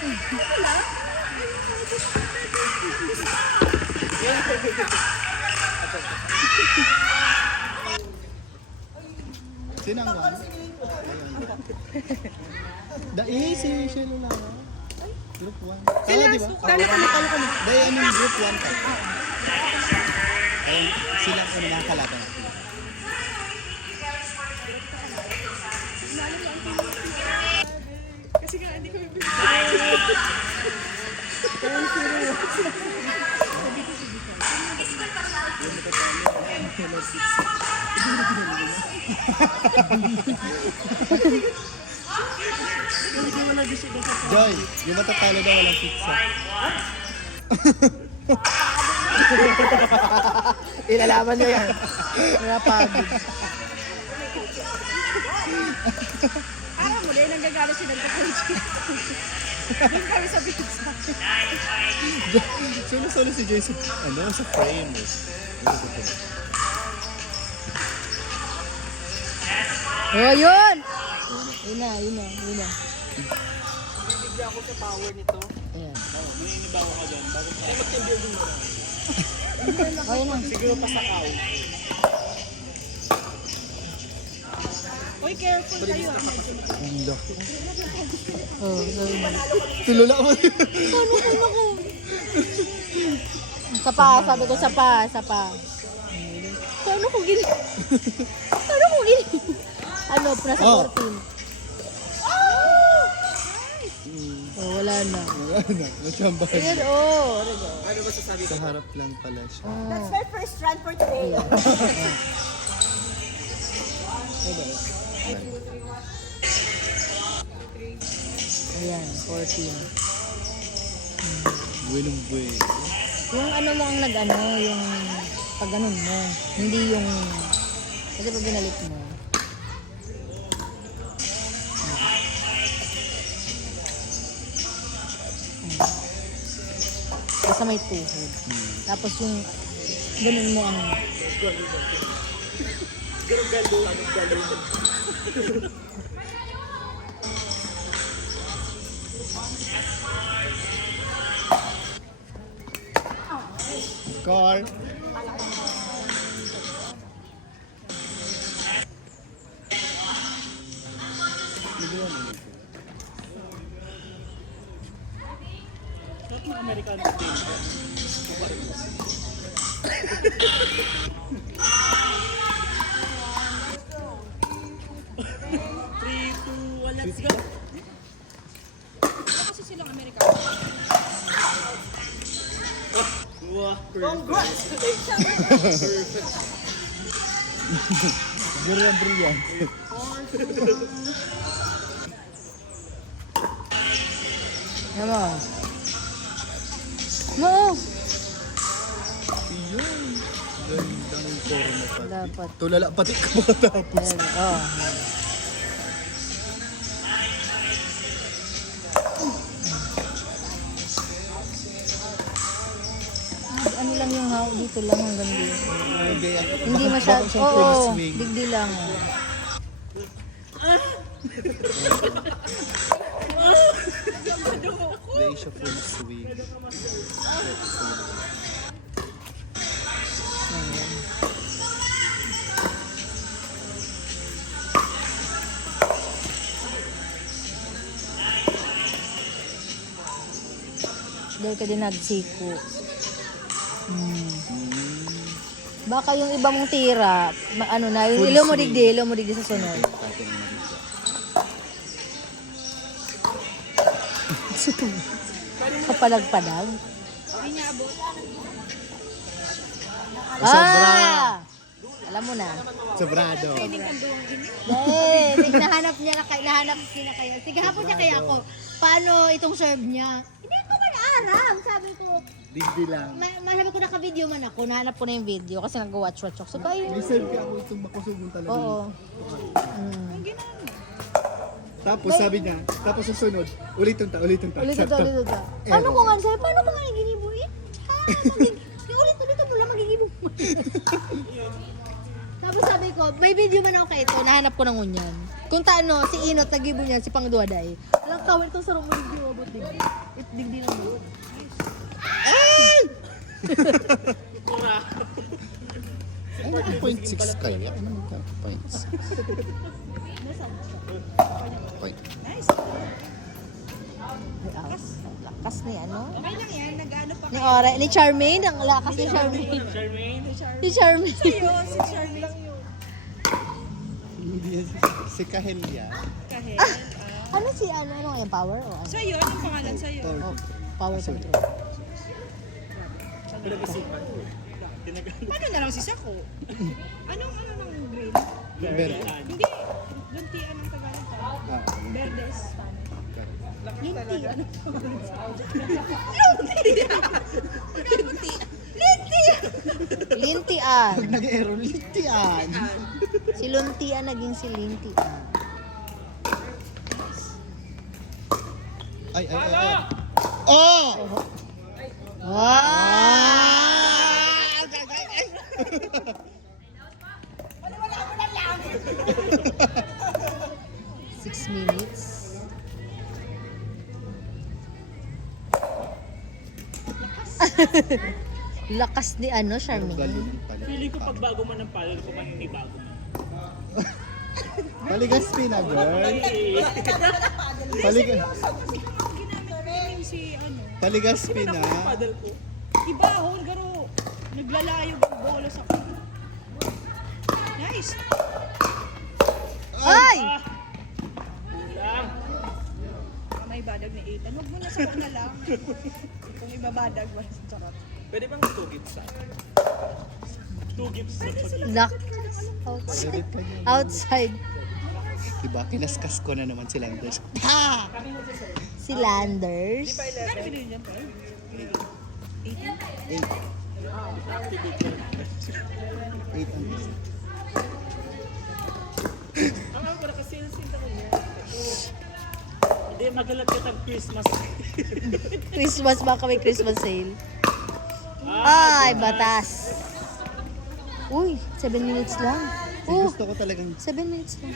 Sino ang one? Dai, si Shelo lang. Group 1. Tala, di ba? Talo ka na. Dai, I mean group 1 ka. Ay, sila ang mga kalaban. Kasi nga, hindi kami Joy, yung matatalo daw walang pizza. Ilalaban niya yan. Kaya pagod. Parang muli, nanggagala siya ng kakalichi. Doon kami sa pizza. Solo si Joy sa, sa frame. Oh, yun! Yun na. Bibigyan ako sa power nito. Ayan. May inibawa ka dyan. Bago ka Mag-building mo. Oh, yun na. siguro pasakaw. Uy, careful kayo. Ang laki. Oh, yun na. Tulula mo. Sabi ko, sapa. Paano ko gini? Ano, nasa Oh. 14. Oh, wala na. Nachamba. Ayan, oh. Ano ba sasabi Sa harap lang pala siya. That's my first run for today. Ayan, 14. Buwelong buwe. Yung ano mo ang yung pag ganun mo. Hindi yung, kasi pag binalit mo. Basta may tuhod. Tapos yung, ganun mo ang, Car. American Let's go. Kasi silang Amerikano. Wow, Congratulations! brilliant. ano mo? Mo! Yun. Gandang forma pa. Dapat. Tulala pati ka makatapos. Ayan, oh. Ano lang yung hawak dito lang hanggang dito. Hindi masyado. Oo, digdi lang. Day siya full swing. Dahil ka din nagsiko. Baka yung iba mong tira, ano na, yung Full ilo swing. mo digdi sa sunod. Kapalag-palag. Ah! Alam mo na. Sobrado. Eh, nahanap niya na kayo. Sige, hapon niya kaya ako. Paano itong serve niya? Hindi ko man alam. Sabi ko, Digdi lang. sabi ko naka-video man ako. Nahanap ko na yung video kasi nag-watch ako. So, kayo. May serve ka ako itong makusugon talaga. Oo. Tapos sabi niya, tapos susunod, ulitin ta. Ulit ito. Paano ko nga sa'yo? Paano ko nga naginibuin? Ulit mo lang magigibo. Tapos sabi ko, may video man ako kay ito. Nahanap ko ng unyan. Kung taano, si Inot, nagibo niya, si Pangduaday. Alam, kawin itong sarong mo hindi abot digdi. It digdi na mo. Ano ka 0.6 kaya? Ano ka 0.6? Nice. Ay, aw. Lakas ni ano? Okay lang yan. Nag-ano pa Ni Ore, ni Charmaine. Ang lakas ni Charmaine. Si Charmaine. kayo. Si Charmaine. Si Kahelia. Kahit. Ano si ano? Ano yung power? O ano? Sa'yo, anong pangalan sa'yo? Oh, power control. Paano na lang si Sako? Anong ng grade? Pero, Hindi. Luntian ang Tagalog. Verdes. Linti. Ano? Lintian. pag nag-aero, litian. Si Luntian naging si Lintian. Ay. Oh! Wow! 6 minutes. Lakas ni ano, Charmaine. Feeling ko pag bago mo ng paddle ko, maninibago mo. Paligaspi na, girl. Ginamit namin si ano. Paligaspi na. Paddle ko. Ibahon, garo. Naglalayo ang bola sa kanya. Nice. Ay! Lang. May badag ni Ethan. Huwag mo na sa na lang. Kung ibabadag, wala sa charot. Pwede bang 2 gifts sa? 2 gifts sa pag Luck. Outside. Outside. Diba, kinaskas ko na naman sila. Ha! Si Landers. Kano binili niyan, Paul? 8 ang isa. Ang ako na kasi yung sinta ko niya. Hindi, magalat ka tag Christmas. Christmas ba kami Christmas sale? Ay, batas. Uy, 7 minutes lang. Oh, Gusto ko talagang 7 minutes lang.